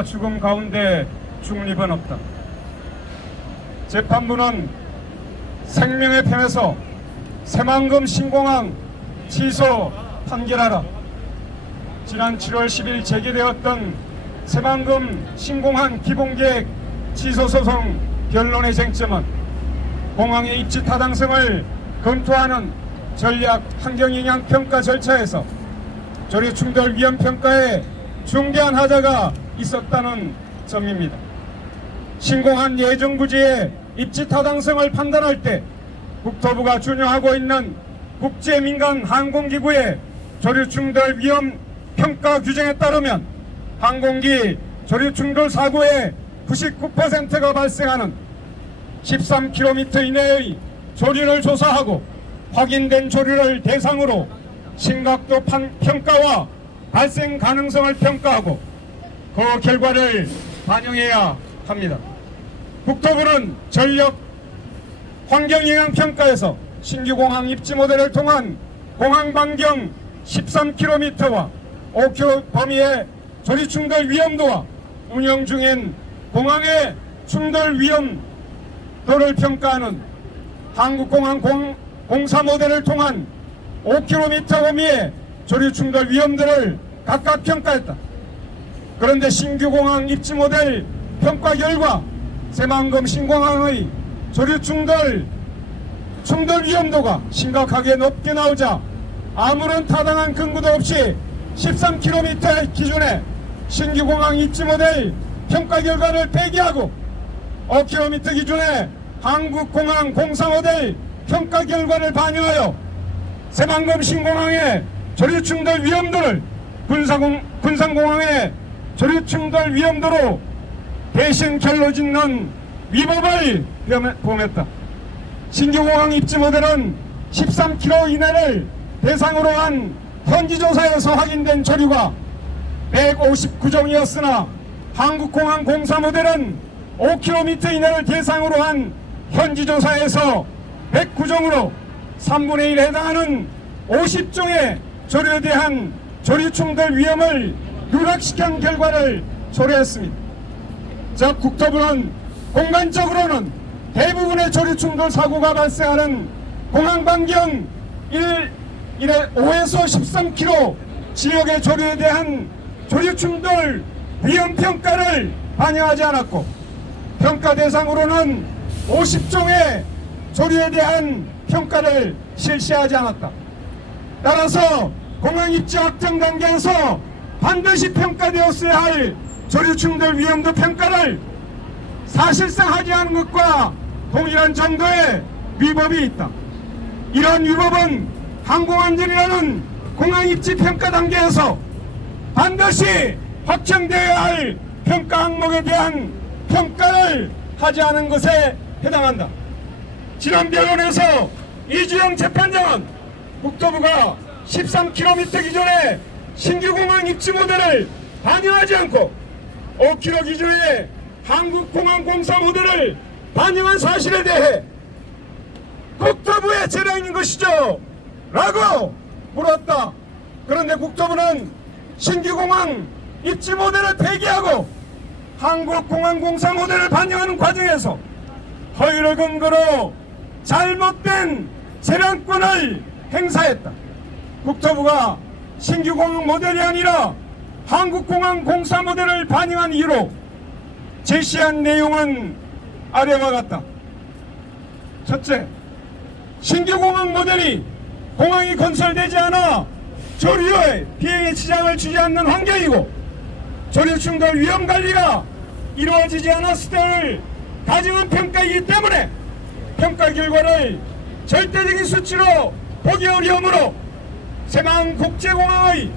죽음 가운데 중립은 없다. 재판부는 생명의 편에서 새만금 신공항 취소 판결하라. 지난 7월 10일 제기되었던 새만금 신공항 기본계획 취소 소송 결론의 쟁점은 공항의 입지 타당성을 검토하는 전략 환경영향 평가 절차에서 조류 충돌 위험 평가에 중대한 하자가 있었다는 점입니다. 신공항 예정 부지의 입지 타당성을 판단할 때 국토부가 준용하고 있는 국제민간 항공기구의 조류 충돌 위험 평가 규정에 따르면 항공기 조류 충돌 사고의 99%가 발생하는 13km 이내의 조류를 조사하고 확인된 조류를 대상으로 심각도 평가와 발생 가능성을 평가하고 그 결과를 반영해야 합니다. 국토부는 전력 환경영향평가에서 신규 공항 입지 모델을 통한 공항 반경 13km와 5km 범위의 조류 충돌 위험도와 운영 중인 공항의 충돌 위험도를 평가하는 한국공항 공사 모델을 통한 5km 범위의 조류 충돌 위험도를 각각 평가했다. 그런데 신규 공항 입지 모델 평가 결과 새만금 신공항의 조류 충돌 위험도가 심각하게 높게 나오자 아무런 타당한 근거도 없이 13km의 기준에 신규 공항 입지 모델 평가 결과를 폐기하고 5km 기준에 한국공항 공사 모델 평가 결과를 반영하여 새만금 신공항의 조류 충돌 위험도를 군산공항의 조류 충돌 위험도로 대신 결로 짓는 위법을 범했다. 신규 공항 입지 모델은 13km 이내를 대상으로 한 현지조사에서 확인된 조류가 159종이었으나 한국공항 공사 모델은 5km 이내를 대상으로 한 현지조사에서 109종으로 3분의 1에 해당하는 50종의 조류에 대한 조류 충돌 위험을 누락시킨 결과를 초래했습니다. 즉 국토부는 공간적으로는 대부분의 조류 충돌 사고가 발생하는 공항 반경 5에서 13km 지역의 조류에 대한 조류 충돌 위험 평가를 반영하지 않았고 평가 대상으로는 50종의 조류에 대한 평가를 실시하지 않았다. 따라서 공항 입지 확정 단계에서 반드시 평가되었어야 할 조류 충돌 위험도 평가를 사실상 하지 않은 것과 동일한 정도의 위법이 있다. 이러한 위법은 항공안전이라는 공항 입지 평가 단계에서 반드시 확정되어야 할 평가 항목에 대한 평가를 하지 않은 것에 해당한다. 지난 변론에서 이주영 재판장은 국토부가 13km 기준의 신규 공항 입지 모델을 반영하지 않고 5km 기준의 한국공항 공사 모델을 반영한 사실에 대해 국토부의 재량인 것이죠? 라고 물었다. 그런데 국토부는 신규 공항 입지 모델을 폐기하고 한국공항 공사 모델을 반영하는 과정에서 허위를 근거로 잘못된 재량권을 행사했다. 국토부가 신규 공항 모델이 아니라 한국공항 공사 모델을 반영한 이유로 제시한 내용은 아래와 같다. 첫째, 신규 공항 모델이 공항이 건설되지 않아 조류의 비행에 지장을 주지 않는 환경이고 조류 충돌 위험 관리가 이루어지지 않았을 때를 가정한 평가이기 때문에 평가 결과를 절대적인 수치로 보기 어려우므로 새만금 국제공항의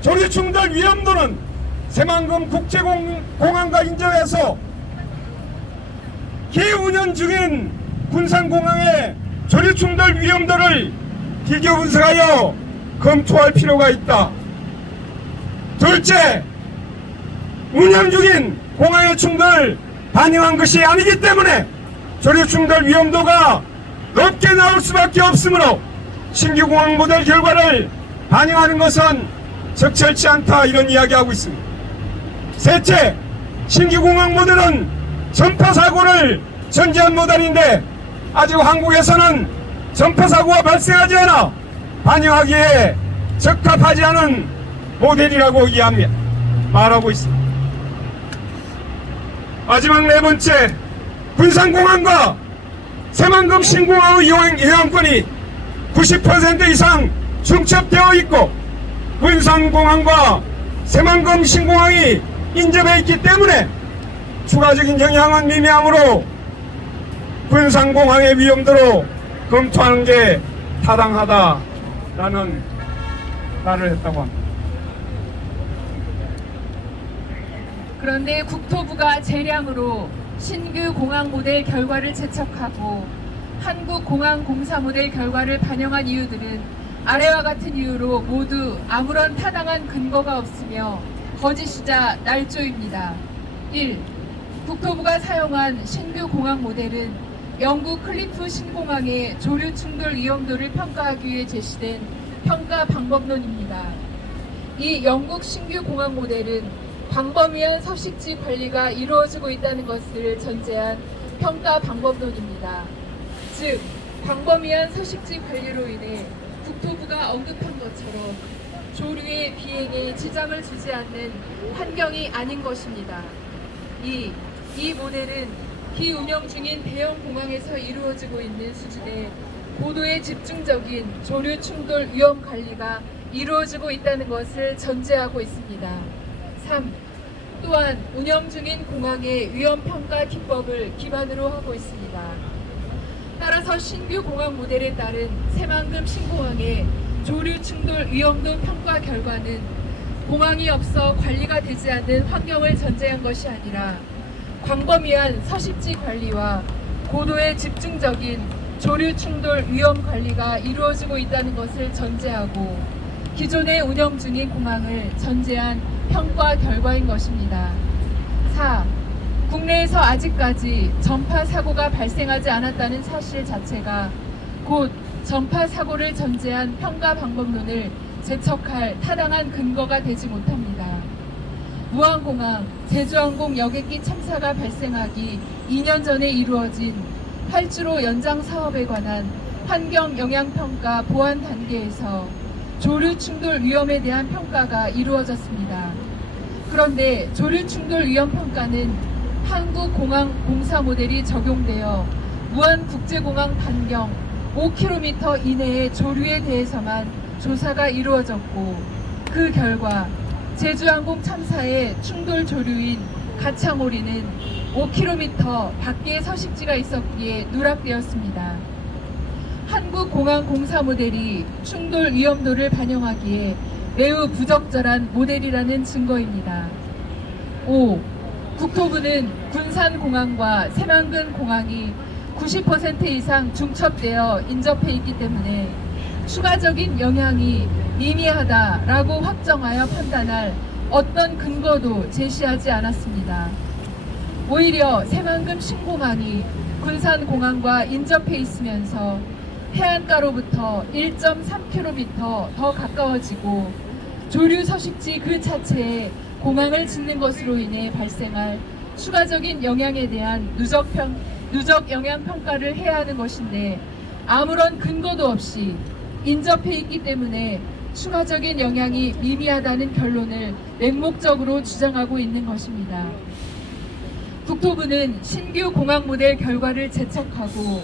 조류 충돌 위험도는 새만금 국제공항과 인정해서 기운연 중인 군산공항의 조류 충돌 위험도를 비교 분석하여 검토할 필요가 있다. 둘째, 운영 중인 공항의 충돌 반영한 것이 아니기 때문에 조류 충돌 위험도가 높게 나올 수밖에 없으므로 신규 공항 모델 결과를 반영하는 것은 적절치 않다, 이런 이야기하고 있습니다. 셋째, 신규 공항 모델은 전파 사고를 전제한 모델인데 아직 한국에서는 전파 사고가 발생하지 않아 반영하기에 적합하지 않은 모델이라고 말하고 있습니다. 마지막 네 번째, 군산공항과 새만금 신공항의 이용권이 90% 이상 중첩되어 있고 군산공항과 새만금 신공항이 인접해 있기 때문에 추가적인 영향은 미미하므로 군산공항의 위험도로 검토하는 게 타당하다라는 말을 했다고 합니다. 그런데 국토부가 재량으로 신규 공항 모델 결과를 채척하고 한국공항공사 모델 결과를 반영한 이유들은 아래와 같은 이유로 모두 아무런 타당한 근거가 없으며 거짓이자 날조입니다. 1. 국토부가 사용한 신규 공항 모델은 영국 클리프 신공항의 조류 충돌 위험도를 평가하기 위해 제시된 평가 방법론입니다. 이 영국 신규 공항 모델은 광범위한 서식지 관리가 이루어지고 있다는 것을 전제한 평가 방법론입니다. 즉, 광범위한 서식지 관리로 인해 국토부가 언급한 것처럼 조류의 비행에 지장을 주지 않는 환경이 아닌 것입니다. 이 모델은 기운영 중인 대형 공항에서 이루어지고 있는 수준의 고도의 집중적인 조류 충돌 위험 관리가 이루어지고 있다는 것을 전제하고 있습니다. 3. 또한 운영 중인 공항의 위험평가 기법을 기반으로 하고 있습니다. 따라서 신규 공항 모델에 따른 새만금 신공항의 조류 충돌 위험도 평가 결과는 공항이 없어 관리가 되지 않는 환경을 전제한 것이 아니라 광범위한 서식지 관리와 고도의 집중적인 조류 충돌 위험 관리가 이루어지고 있다는 것을 전제하고 기존에 운영 중인 공항을 전제한 평가 결과인 것입니다. 4. 국내에서 아직까지 전파 사고가 발생하지 않았다는 사실 자체가 곧 전파 사고를 전제한 평가 방법론을 제척할 타당한 근거가 되지 못합니다. 무안공항, 제주항공 여객기 참사가 발생하기 2년 전에 이루어진 8주로 연장 사업에 관한 환경 영향평가 보완 단계에서 조류 충돌 위험에 대한 평가가 이루어졌습니다. 그런데 조류 충돌 위험 평가는 한국공항공사 모델이 적용되어 무안국제공항 반경 5km 이내의 조류에 대해서만 조사가 이루어졌고 그 결과 제주항공 참사의 충돌 조류인 가창오리는 5km 밖에 서식지가 있었기에 누락되었습니다. 한국공항공사 모델이 충돌 위험도를 반영하기에 매우 부적절한 모델이라는 증거입니다. 5. 국토부는 군산공항과 새만금공항이 90% 이상 중첩되어 인접해 있기 때문에 추가적인 영향이 미미하다라고 확정하여 판단할 어떤 근거도 제시하지 않았습니다. 오히려 새만금 신공항이 군산공항과 인접해 있으면서 해안가로부터 1.3km 더 가까워지고 조류 서식지 그 자체에 공항을 짓는 것으로 인해 발생할 추가적인 영향에 대한 누적 영향 평가를 해야 하는 것인데 아무런 근거도 없이 인접해 있기 때문에 추가적인 영향이 미미하다는 결론을 맹목적으로 주장하고 있는 것입니다. 국토부는 신규 공항 모델 결과를 제척하고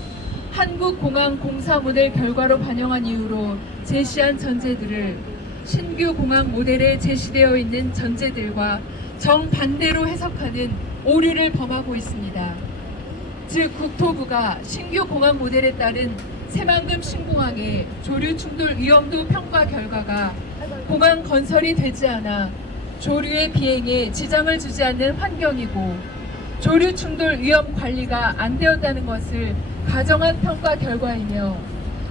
한국공항공사 모델 결과로 반영한 이유로 제시한 전제들을 신규 공항 모델에 제시되어 있는 전제들과 정반대로 해석하는 오류를 범하고 있습니다. 즉, 국토부가 신규 공항 모델에 따른 새만금 신공항의 조류 충돌 위험도 평가 결과가 공항 건설이 되지 않아 조류의 비행에 지장을 주지 않는 환경이고 조류 충돌 위험 관리가 안 되었다는 것을 가정한 평가 결과이며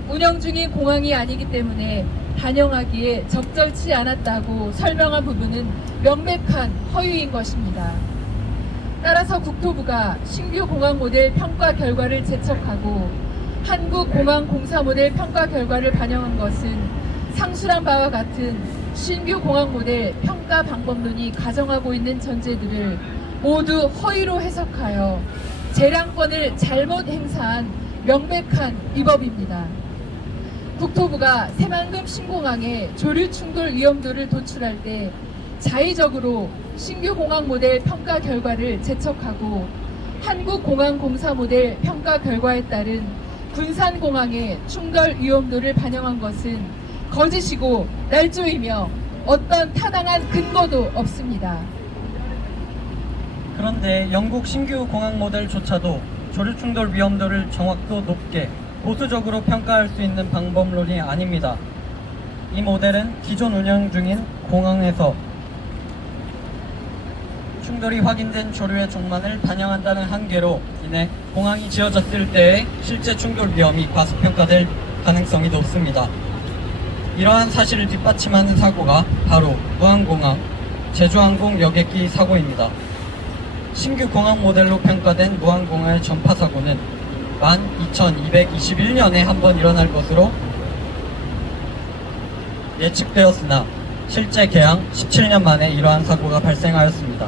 운영 중인 공항이 아니기 때문에 반영하기에 적절치 않았다고 설명한 부분은 명백한 허위인 것입니다. 따라서 국토부가 신규 공항 모델 평가 결과를 제척하고 한국공항공사 모델 평가 결과를 반영한 것은 상述바와 같은 신규 공항 모델 평가 방법론이 가정하고 있는 전제들을 모두 허위로 해석하여 재량권을 잘못 행사한 명백한 위법입니다. 국토부가 새만금 신공항의 조류 충돌 위험도를 도출할 때 자의적으로 신규 공항 모델 평가 결과를 재척하고 한국공항공사 모델 평가 결과에 따른 군산공항의 충돌 위험도를 반영한 것은 거짓이고 날조이며 어떤 타당한 근거도 없습니다. 그런데 영국 신규 공항 모델조차도 조류 충돌 위험도를 정확도 높게 보수적으로 평가할 수 있는 방법론이 아닙니다. 이 모델은 기존 운영 중인 공항에서 충돌이 확인된 조류의 종만을 반영한다는 한계로 인해 공항이 지어졌을 때의 실제 충돌 위험이 과소평가될 가능성이 높습니다. 이러한 사실을 뒷받침하는 사고가 바로 무안공항 제주항공 여객기 사고입니다. 신규 공항 모델로 평가된 무안공항의 전파 사고는 12,221년에 한 번 일어날 것으로 예측되었으나 실제 개항 17년 만에 이러한 사고가 발생하였습니다.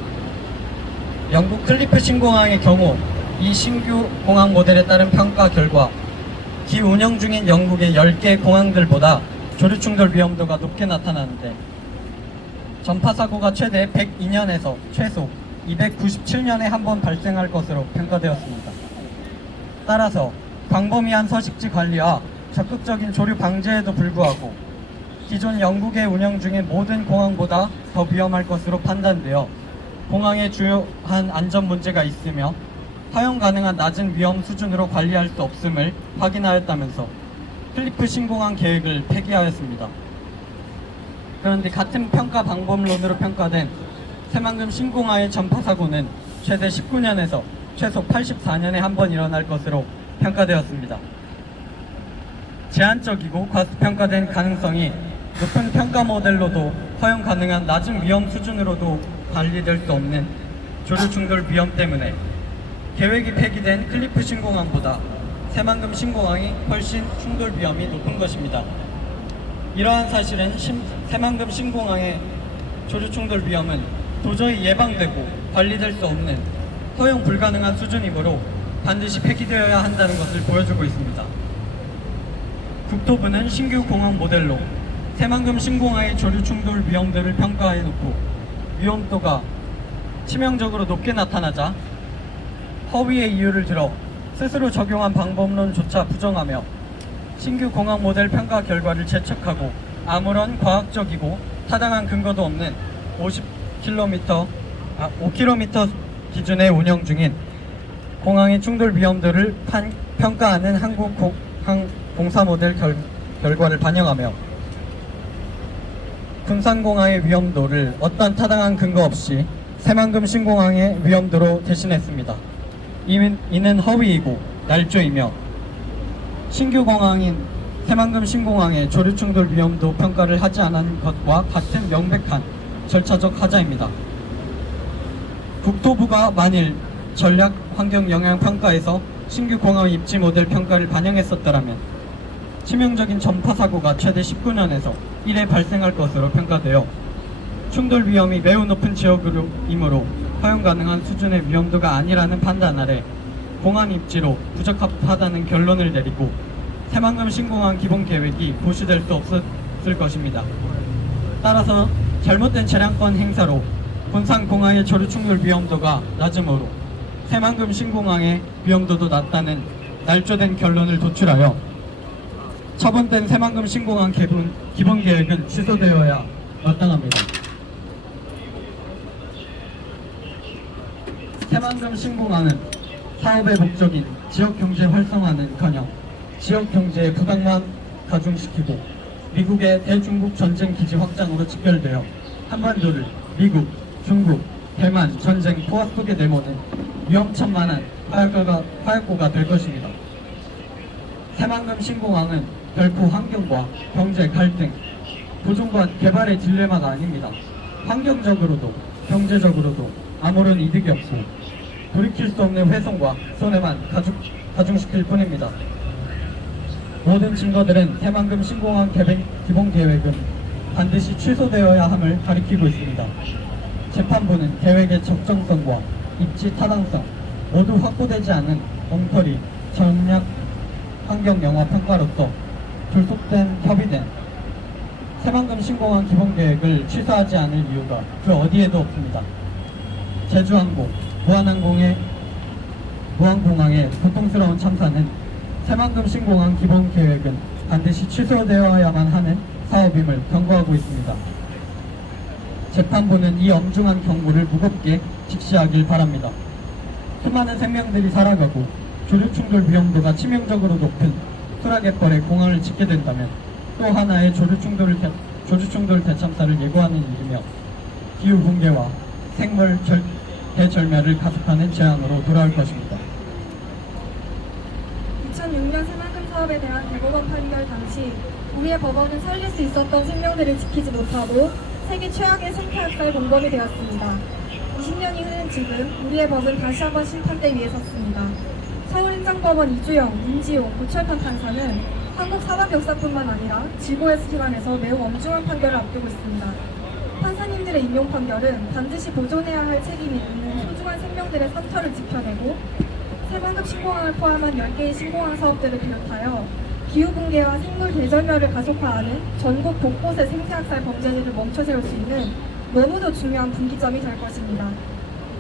영국 클리프 신공항의 경우 이 신규 공항 모델에 따른 평가 결과 기운영 중인 영국의 10개 공항들보다 조류 충돌 위험도가 높게 나타나는데 전파 사고가 최대 102년에서 최소 297년에 한 번 발생할 것으로 평가되었습니다. 따라서 광범위한 서식지 관리와 적극적인 조류 방제에도 불구하고 기존 영국의 운영 중인 모든 공항보다 더 위험할 것으로 판단되어 공항에 주요한 안전 문제가 있으며 허용 가능한 낮은 위험 수준으로 관리할 수 없음을 확인하였다면서 클리프 신공항 계획을 폐기하였습니다. 그런데 같은 평가 방법론으로 평가된 새만금 신공항의 전파 사고는 최대 19년에서 최소 84년에 한 번 일어날 것으로 평가되었습니다. 제한적이고 과소평가된 가능성이 높은 평가 모델로도 허용 가능한 낮은 위험 수준으로도 관리될 수 없는 조류 충돌 위험 때문에 계획이 폐기된 클리프 신공항보다 새만금 신공항이 훨씬 충돌 위험이 높은 것입니다. 이러한 사실은 새만금 신공항의 조류 충돌 위험은 도저히 예방되고 관리될 수 없는 허용 불가능한 수준이므로 반드시 폐기되어야 한다는 것을 보여주고 있습니다. 국토부는 신규 공항 모델로 새만금 신공항의 조류 충돌 위험들을 평가해 놓고 위험도가 치명적으로 높게 나타나자 허위의 이유를 들어 스스로 적용한 방법론조차 부정하며 신규 공항 모델 평가 결과를 재척하고 아무런 과학적이고 타당한 근거도 없는 5km 기준의 운영 중인 공항의 충돌 위험도를 평가하는 한국공사 모델 결과를 반영하며 군산공항의 위험도를 어떤 타당한 근거 없이 새만금 신공항의 위험도로 대신했습니다. 이는 허위이고 날조이며 신규 공항인 새만금 신공항의 조류 충돌 위험도 평가를 하지 않은 것과 같은 명백한 절차적 하자입니다. 국토부가 만일 전략 환경 영향 평가에서 신규 공항 입지 모델 평가를 반영했었더라면 치명적인 전파 사고가 최대 19년에서 1회 발생할 것으로 평가되어 충돌 위험이 매우 높은 지역이므로 허용 가능한 수준의 위험도가 아니라는 판단 아래 공항 입지로 부적합하다는 결론을 내리고 새만금 신공항 기본 계획이 보수될 수 없었을 것입니다. 따라서 잘못된 재량권 행사로 군산공항의 조류 충돌 위험도가 낮으므로 새만금 신공항의 위험도도 낮다는 날조된 결론을 도출하여 처분된 새만금 신공항 기본 계획은 취소되어야 마땅합니다. 새만금 신공항은 사업의 목적인 지역경제 활성화는커녕 지역경제의 부강만 가중시키고 미국의 대중국 전쟁 기지 확장으로 직결되어 한반도를 미국, 중국, 대만 전쟁 포화 속에 내모는 위험천만한 화약고가 될 것입니다. 새만금 신공항은 결코 환경과 경제 갈등, 보존과 개발의 딜레마가 아닙니다. 환경적으로도 경제적으로도 아무런 이득이 없고 돌이킬 수 없는 훼손과 손해만 가중시킬 뿐입니다. 모든 증거들은 새만금 신공항 기본 계획은 반드시 취소되어야 함을 가리키고 있습니다. 재판부는 계획의 적정성과 입지 타당성 모두 확보되지 않은 엉터리 전략 환경 영화 평가로서 졸속된 협의된 새만금 신공항 기본계획을 취소하지 않을 이유가 그 어디에도 없습니다. 제주항공, 무안공항의 고통스러운 참사는 새만금 신공항 기본계획은 반드시 취소되어야만 하는 사업임을 경고하고 있습니다. 재판부는 이 엄중한 경고를 무겁게 직시하길 바랍니다. 수많은 생명들이 살아가고 조류충돌 위험도가 치명적으로 높은 수라갯벌에 공항을 짓게 된다면 또 하나의 조류충돌 대참사를 예고하는 일이며 기후붕괴와 생물 대절멸을 가속하는 재앙으로 돌아올 것입니다. 2006년 새만금 사업에 대한 대법원 판결 당시 우리의 법원은 살릴 수 있었던 생명들을 지키지 못하고 세계 최악의 생태학살 공범이 되었습니다. 20년이 흐른 지금 우리의 법은 다시 한번 심판대 위에 섰습니다. 서울행정법원 이주영, 문지용, 고철판 판사는 한국 사법 역사뿐만 아니라 지구의 기관에서 매우 엄중한 판결을 앞두고 있습니다. 판사님들의 인용 판결은 반드시 보존해야 할 책임이 있는 소중한 생명들의 상처를 지켜내고 새만금 신공항을 포함한 10개의 신공항 사업들을 비롯하여 기후붕괴와 생물 대절멸을 가속화하는 전국 곳곳의 생태학살 범죄들을 멈춰세울 수 있는 너무도 중요한 분기점이 될 것입니다.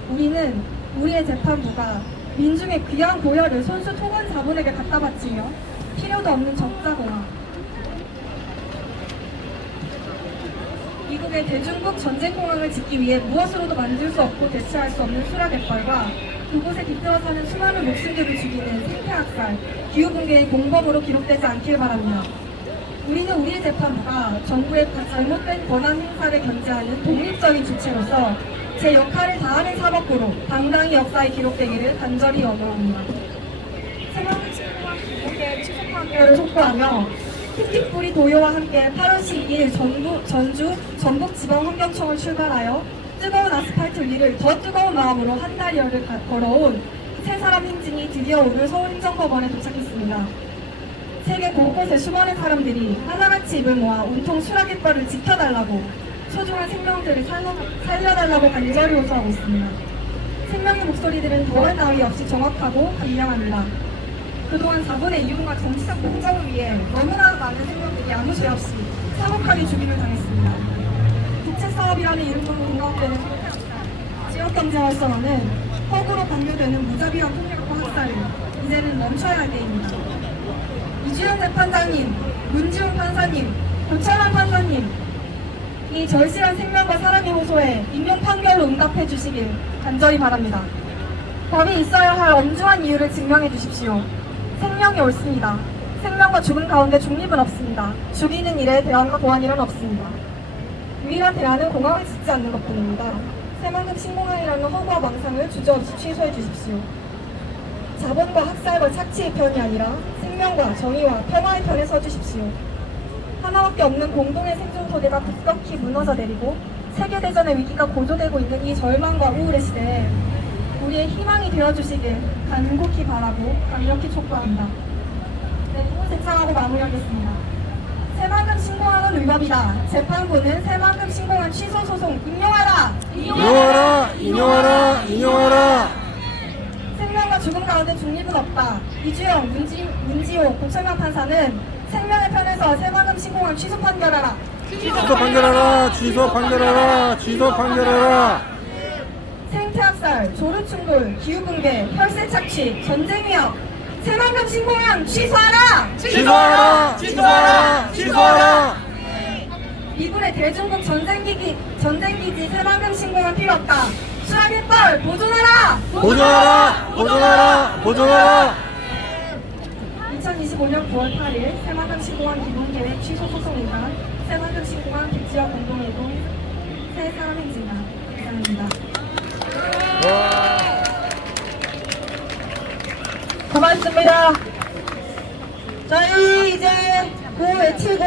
우리는 우리의 재판부가 민중의 귀한 고열을 손수 통원 자본에게 갖다 바치며 필요도 없는 적자공학, 미국의 대중국 전쟁공항을 짓기 위해 무엇으로도 만들 수 없고 대체할 수 없는 수라갯벌과 그곳에 깃들어 사는 수많은 목숨들을 죽이는 생태학살, 기후붕괴의 공범으로 기록되지 않길 바랍니다. 우리는 우리의 재판부가 정부의 잘못된 권한 행사를 견제하는 독립적인 주체로서 제 역할을 다하는 사법부로 당당히 역사에 기록되기를 간절히 염원합니다. 새만금 신공항 기본계획 취소 판결을 촉구하며 틱틱뿌리 도요와 함께 8월 12일 전주 전북지방환경청을 출발하여 뜨거운 아스팔트 위를 더 뜨거운 마음으로 한 달여를 걸어온 세 사람 행진이 드디어 오늘 서울행정법원에 도착했습니다. 세계 곳곳의 수많은 사람들이 하나같이 입을 모아 온통 수라갯벌을 지켜달라고 소중한 생명들을 살려달라고 간절히 호소하고 있습니다. 생명의 목소리들은 더할 나위 없이 정확하고 강력합니다. 그동안 4분의 2론과 정치적 공정을 위해 너무나 많은 생명들이 아무 죄 없이 사복하게 죽임을 당했습니다. 국책사업이라는 이름으로 공감되는 지역경제 활성화는 허구로 강요되는 무자비한 폭력과 학살을 이제는 멈춰야 할 때입니다. 이주영 재판장님, 문지용 판사님, 고철환 판사님, 이 절실한 생명과 사랑의 호소에 인용 판결로 응답해 주시길 간절히 바랍니다. 법이 있어야 할 엄중한 이유를 증명해 주십시오. 생명이 옳습니다. 생명과 죽음 가운데 중립은 없습니다. 죽이는 일에 대안과 보완일은 없습니다. 유일한 대안은 공항을 짓지 않는 것뿐입니다. 새만금 신공항이라는 허구와 망상을 주저없이 취소해 주십시오. 자본과 학살과 착취의 편이 아니라 생명과 정의와 평화의 편에 서주십시오. 하나밖에 없는 공동의 생존 토대가 급격히 무너져 내리고 세계대전의 위기가 고조되고 있는 이 절망과 우울의 시대에 우리의 희망이 되어주시길 간곡히 바라고 강력히 촉구합니다. 네, 후생창하고 마무리하겠습니다. 새만금 신공항은 위법이다. 재판부는 새만금 신공항 취소 소송 인용하라! 인용하라! 인용하라! 인용하라! 생명과 죽음 가운데 중립은 없다. 이주영, 문지호, 고철명 판사는 생명의 편에서 새만금 신공항 취소 판결하라. 취소 판결하라! 취소 판결하라! 취소 판결하라! 생태학살, 조류충돌, 기후붕괴, 혈세 착취, 전쟁 위협, 새만금 신공항 취소하라! 취소하라! 취소하라! 취소하라! 미군의 대중국 전쟁기지 새만금 신공항 필요 없다. 수라갯벌 보존하라! 보존하라! 보존하라! 보존하라! 2025년 9월 8일 새만금 신공항 기본계획 취소 소송 위반 새만금 신공항 객지역 공동이동 세 사람 행진가 감사합니다. 고맙습니다. 저희 이제 구 외치고